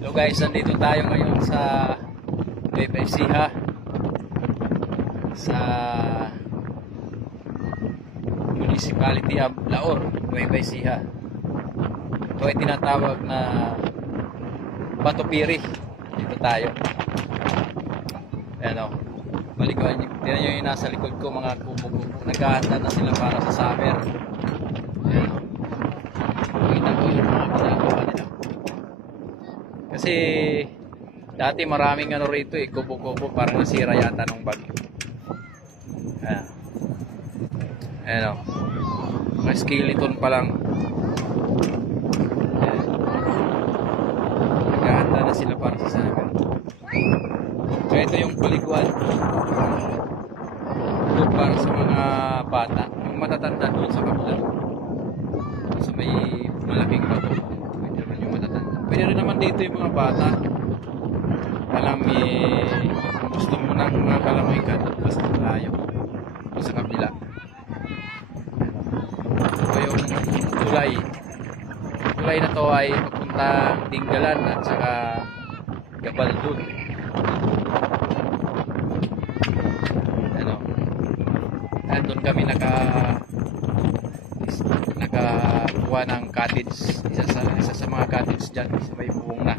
Hello guys, nandito tayo ngayon sa Nueva Ecija, sa Municipality of Laor, Nueva Ecija. Ito ay tinatawag na Bato Piri. Dito tayo. Ayan o, balikuan nyo. Tignan nyo yung nasa likod ko, mga kubo-kubo. Naghahanda na sila para sa summer. Ayan o. Pakita ko yung mga ginagawa nila. Kasi dati maraming ano rito eh, kubo-kubo, parang nasira yata nung bagyo. Ayan. Ayan o. Mga skeleton pa lang. Ayan. Naghahanda na sila para sa summer. Kaya ito yung paliguan. Ito para sa mga bata. Yung matatanda doon sa kabila. Sa may malaking bato. Pwede naman yung matatanda. Pwede rin naman dito yung mga bata. Alam eh, gusto mo ng mga kalamoy ka at basta tayo sa kabila. Ito yung tulay. Tulay na to ay papuntang Dingalan at saka Gabaldon. Ano? At doon kami nakakuha ng cottage. Isa sa mga cottage dyan sa may buong na.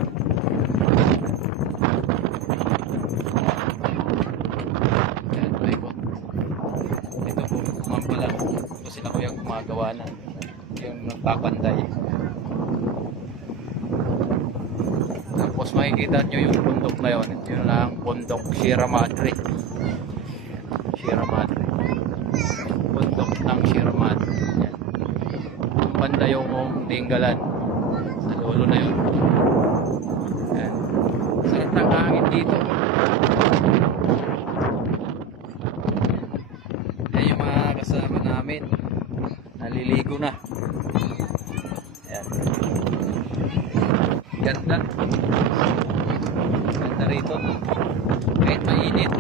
Ayan, ito po, kumampala. Ito sila ko yung gumagawa na. Yung nagpapanday. Tapos makikita nyo yung bundok na yun. Yun na ang bundok Sierra Madre. Sierra Madre. Bundok ng Sierra Madre. Yan. Ang banda yung Dingalan. Sa dulo na yun. Yan. Sarap ng hangin dito. Yan yung mga kasama namin. Naliligo na. Yan. Ganda. Ganda rito. Kahit mainit,